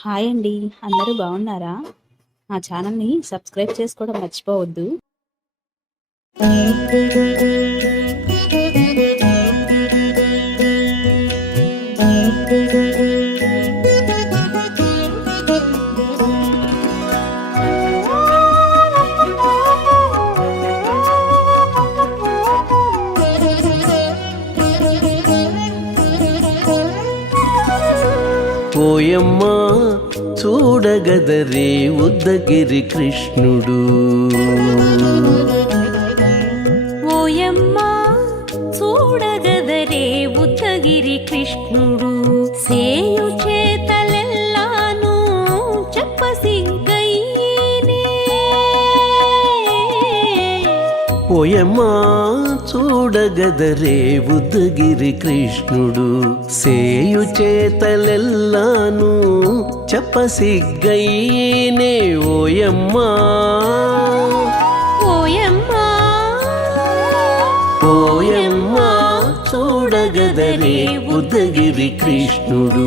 Hi అండి. అందరూ బాగున్నారా? మా ఛానల్‌ని సబ్స్క్రైబ్ చేసుకోవడం మర్చిపోవద్దు. ఓయమ్మా చూడగదరే ఉద్దగిరి కృష్ణుడు. ఓయమ్మా చూడగదరే ఉద్దగిరి కృష్ణుడు. సేయు చేతలెల్లాను చెప్పసిగ్గయ్యేనే. ఓయమ్మా చూడగదరే ఉద్దగిరి కృష్ణుడు. సేయు చేతలెల్లాను చెప్పసిగ్గయ్యేనే. ఓయమ్మా ఓయమ్మా ఓయమ్మా చూడగదరే ఉద్దగిరి కృష్ణుడు.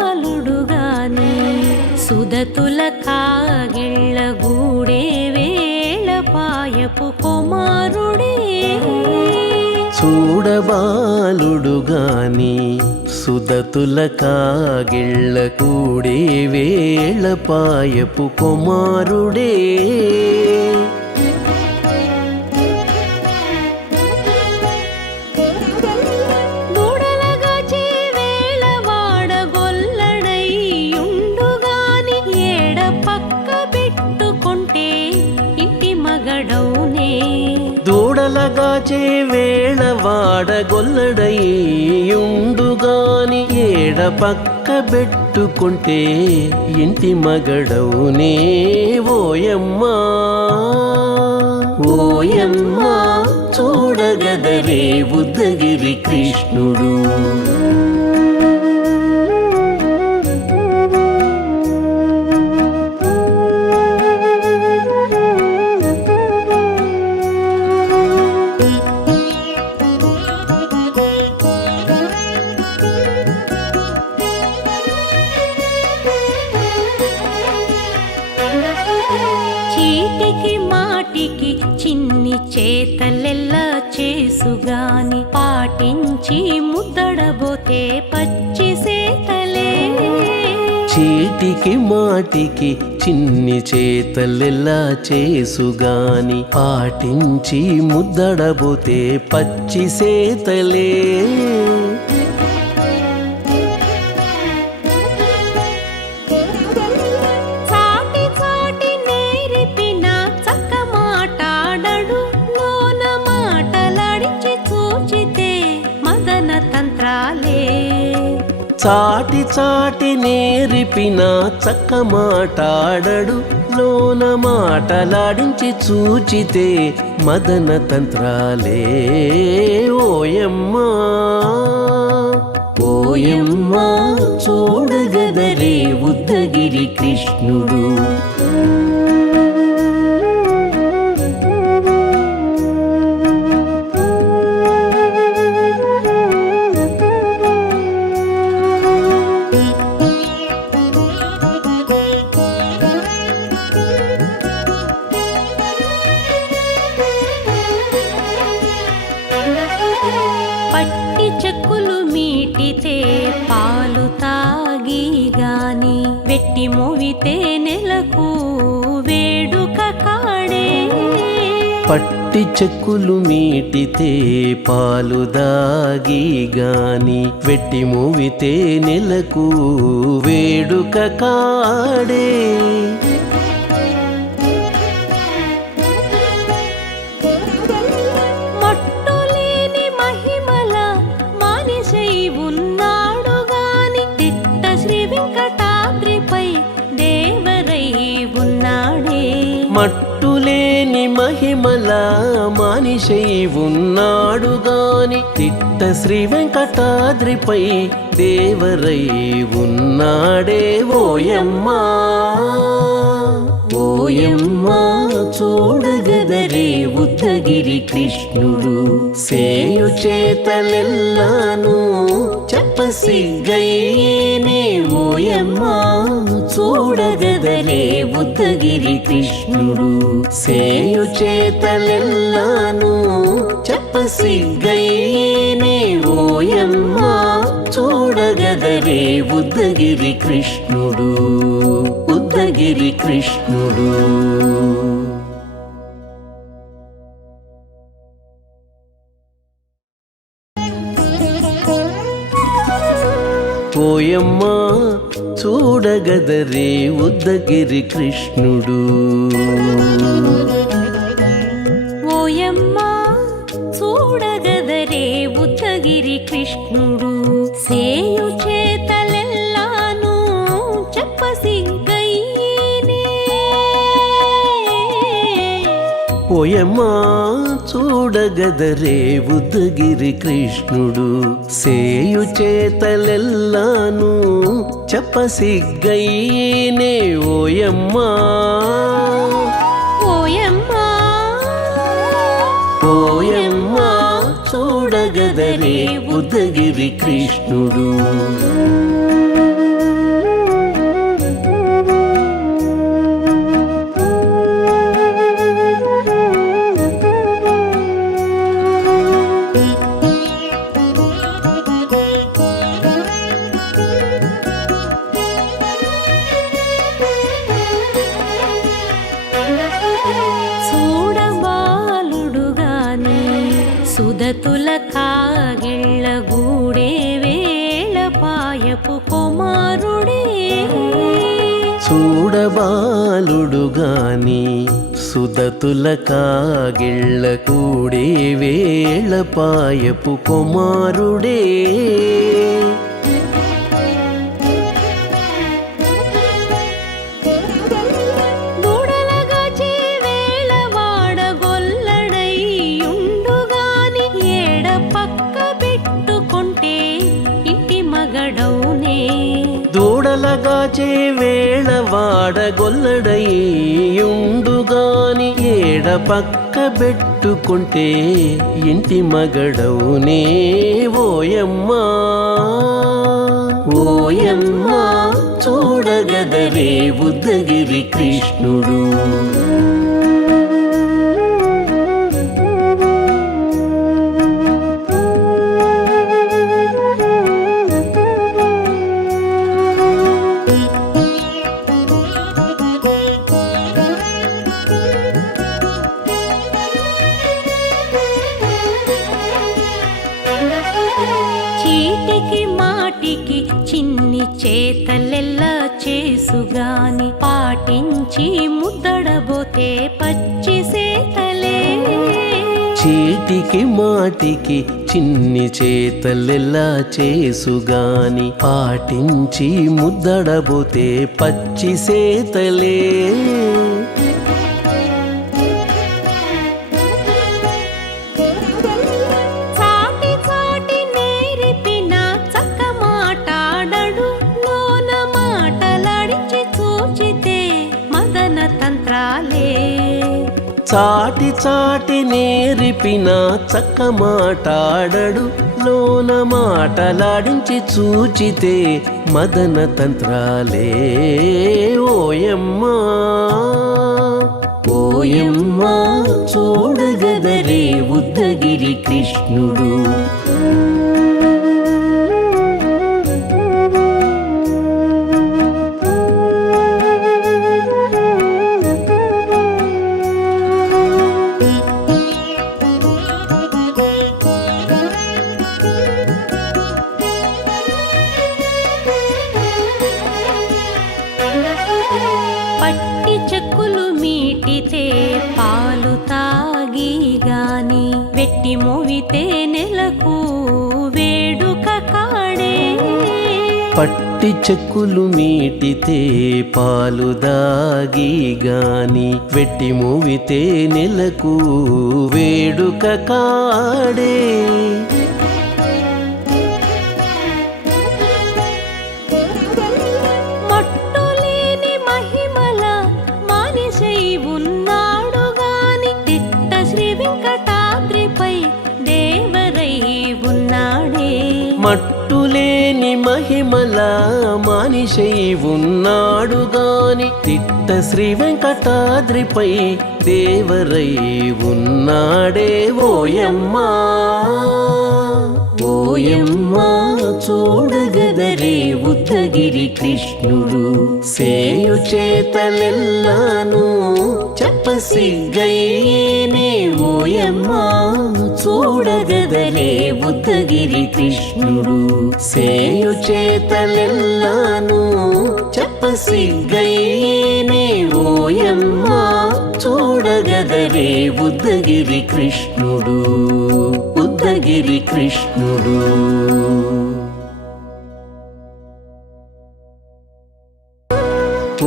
చూడబాలుడుగాని సుదతుల కాగిళ్ళ గూడే వేళ పాయపు కుమారుడే. చూడబాలుడుగాని సుదతుల కాగిళ్ళ కూడే వేళ పాయపు కుమారుడే. దూడలగాచే వేళ వాడగొల్లడయ్యుండుగాని ఏడ పక్క పెట్టుకుంటే ఇంటి మగడౌనే. దూడలగాచే వేళ వాడగొల్లడయ్యుండుగాని ఏడ పక్క పెట్టుకుంటే ఇంటి మగడవునే. ఓయమ్మా ఓయమ్మా చూడగదరే ఉద్దగిరి కృష్ణుడు. చీటికి మాటికి చిన్ని చేతలెల్లా చేసుగాని పాటించి ముద్దడబోతే పచ్చి సేతలే. చీటికి మాటికి చిన్ని చేతలెలా చేసుగాని పాటించి ముద్దడబోతే పచ్చి సేతలే. చాటి చాటి నేర్పిన చక్క మాటాడడు లోన మాటలాడించి చూచితే మదన తంత్రాలే. చాటి చాటి నేర్పిన చక్క మాటాడడు లోన మాటలాడించి చూచితే మదన తంత్రాలే. ఓయమ్మా ఓయమ్మా చూడగదరే ఉద్దగిరి కృష్ణుడు. పట్టి చెక్కులు మీటితే పాలు తాగి గాని వెట్టి మోవితే నెలకు వేడుక కాడే. పట్టి చెక్కులు మీటితే పాలు దాగి గాని వెట్టి మూవితే నెలకు వేడుక కాడే. మట్టులేని మహిమల మానిసై ఉన్నాడు గాని తిట్ట శ్రీ వెంకటాద్రిపై దేవరై ఉన్నాడే. మట్టులేని మహిమ మహిమల మానిషై ఉన్నాడు గాని తిట్ట శ్రీ వెంకటాద్రిపై దేవరై ఉన్నాడే ఓయమ్మా ఓయమ్మా చూడగదరే ఉద్దగిరి కృష్ణుడు సేయు చేతలెల్లాను చెప్పసిగ్గయ్యేనే ఓయమ్మా చూడగదరే ఉద్దగిరి కృష్ణుడు సేయు చేతలెల్లాను చెప్పసిగ్గయ్యేనే ఓయమ్మా చూడగదరే ఉద్దగిరి కృష్ణుడు ఉద్దగిరి కృష్ణుడు. ఓయమ్మా చూడగదరే ఉద్దగిరి కృష్ణుడు ఓయమ్మా చూడగదరే ఉద్దగిరి కృష్ణుడు సేయు చేతలెల్లాను చెప్పసిగ్గయ్యేనే ఓయమ్మా చూడగదరే ఉద్దగిరి కృష్ణుడు సేయు చేతలెల్లాను చెప్పసిగ్గయ్యేనే ఓయమ్మా ఓయమ్మా ఓయమ్మా చూడగదరే ఉద్దగిరి కృష్ణుడు. చూడబాలుడుగాని సుదతుల కాగిళ్ళ గూడే వేళపాయపు కుమారుడే చూడబాలుడు గాని సుదతుల కాగిళ్ళ కూడే వేళపాయపు కుమారుడే దూడలగాచే వేళవాడ గొల్లడైయుండుగాని ఏడ పక్క పెట్టుకుంటే ఇంటి మగడౌనే దూడలగాచే వేళవాడ గొల్లడయ్యుండుగాని ఏడ పక్క పెట్టుకుంటే ఇంటి మగడవునే ఓయమ్మా ఓయమ్మా చూడగదరే ఉద్దగిరి కృష్ణుడు చీటికి మాటికి చిన్ని చేతలెల్లా చేసుగాని పాటించి ముద్దడబోతే పచ్చి సేతలే చీటికి మాటికి చిన్ని చేతలెల్లా చేసుగాని పాటించి ముద్దడబోతే పచ్చి సేతలే చాటి చాటి నేరిపిన చక్క మాటాడడు లోన మాటలాడించి చూచితే మదన తంత్రాలే చాటి చాటి నేరిపిన చక్క మాటాడడు లోన మాటలాడించి చూచితే మదన తంత్రాలే ఓయమ్మా ఓయమ్మా చూడగదరే ఉద్దగిరి కృష్ణుడు పట్టి చెక్కులు మీటితే పాలు తాగి గాని వెట్టి మోవితే నెలకు వేడుక కాడే పట్టి పట్టి చెక్కులు మీటితే పాలు దాగి గాని వెట్టి మూవితే నెలకు వేడుక కాడే మట్టులేని మహిమల మానిషై ఉన్నాడు గాని తిట్ట శ్రీ వెంకటాద్రిపై దేవరై ఉన్నాడే మట్టులేని మహిమల మానిషై ఉన్నాడు గాని తిట్ట శ్రీ వెంకటాద్రిపై దేవరై ఉన్నాడే ఓయమ్మా ఓయమ్మా చూడగదరే ఉద్దగిరి కృష్ణుడు సేయు చేతలెల్లాను చెప్పసిగ్గయ్యేనే ఓయమ్మా చూడగదరే ఉద్దగిరి కృష్ణుడు సేయు చేతలెల్లాను చెప్పసిగ్గయ్యేనే ఓయమ్మా చూడగదరే ఉద్దగిరి కృష్ణుడు ఉద్దగిరి కృష్ణుడు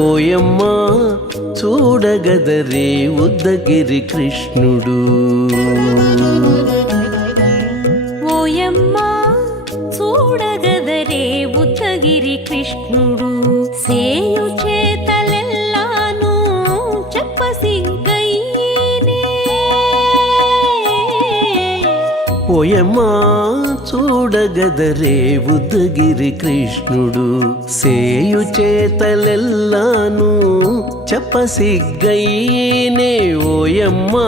ఓయమ్మా చూడగదరే ఉద్దగిరి కృష్ణుడు ఓయమ్మా చూడగదరే ఉద్దగిరి కృష్ణుడు సేయు చేతలెల్లాను చెప్పసిగ్గయ్యేనే ఓయమ్మా చూడగదరే ఉద్దగిరి కృష్ణుడు సేయు చేతలెల్లాను చెప్పసిగ్గయ్యేనే ఓయమ్మా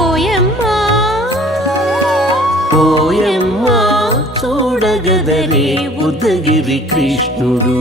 ఓయమ్మా ఓయమ్మా చూడగదరే ఉద్దగిరి కృష్ణుడు